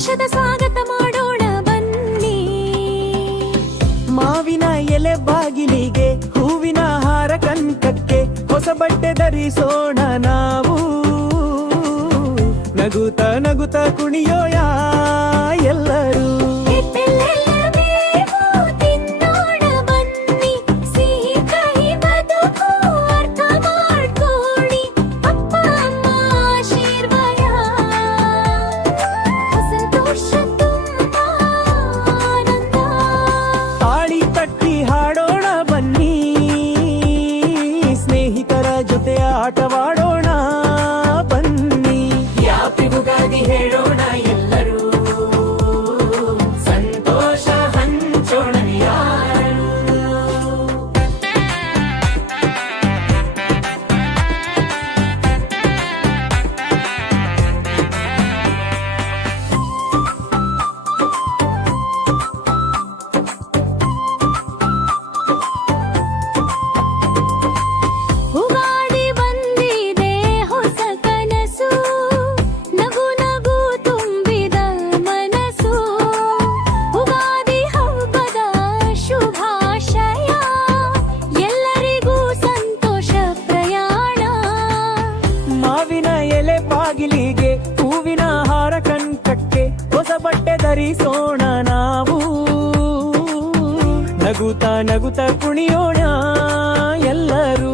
ಹರ್ಷದ ಸ್ವಾಗತ ಮಾಡೋಣ ಬನ್ನಿ. ಮಾವಿನ ಎಲೆ ಬಾಗಿಲಿಗೆ ಹೂವಿನ ಹಾರ ಕಂಕಕ್ಕೆ ಹೊಸ ಬಟ್ಟೆ ಧರಿಸೋಣ ನಾವು. ನಗುತ್ತ ನಗುತ್ತ ಕುಣಿಯೋಣ ಎಲ್ಲರೂ. ತಿನ್ನೋಣ ಬನ್ನಿ, ಸಿಹಿ ಕಹಿ ಬದುಕು ಅರ್ಥ ಮಾಡ್ಕೊಳ್ಳಿ. ಅಪ್ಪ ಅಮ್ಮ ಆಶೀರ್ವಾದ, ಸಂತೋಷ ತುಂಬ ಆನಂದ. ತಾಳಿ ತಟ್ಟಿ ಹಾಡೋಣ ಬನ್ನಿ, ಸ್ನೇಹಿತರ ಜೊತೆ ಆಟವಾಡೋಣ ಬನ್ನಿ. ಹ್ಯಾಪಿ ಯುಗಾದಿ ಹೇಳೋಣ ಎಲ್ಲರೂ, ಸಂತೋಷ ಹಂಚೋಣ ಯಾರು. ಉಗಾದಿ ಬಂದಿದೆ ಹೊಸ ಕನಸು, ನಗು ನಗು ತುಂಬಿದ ಮನಸ್ಸು. ಉಗಾದಿ ಹಬ್ಬದ ಶುಭಾಶಯ, ಎಲ್ಲರಿಗೂ ಸಂತೋಷ ಪ್ರಯಾಣ. ಮಾವಿನ ಎಲೆ ಬಾಗಿಲಿಗೆ ಹೂವಿನ ಹಾರ ಕಂಕಕ್ಕೆ ಹೊಸ ಬಟ್ಟೆ ಧರಿಸೋಣ ನಾವು. ನಗುತ್ತಾ ನಗುತ್ತಾ ಕುಣಿಯೋಣ ಎಲ್ಲರೂ.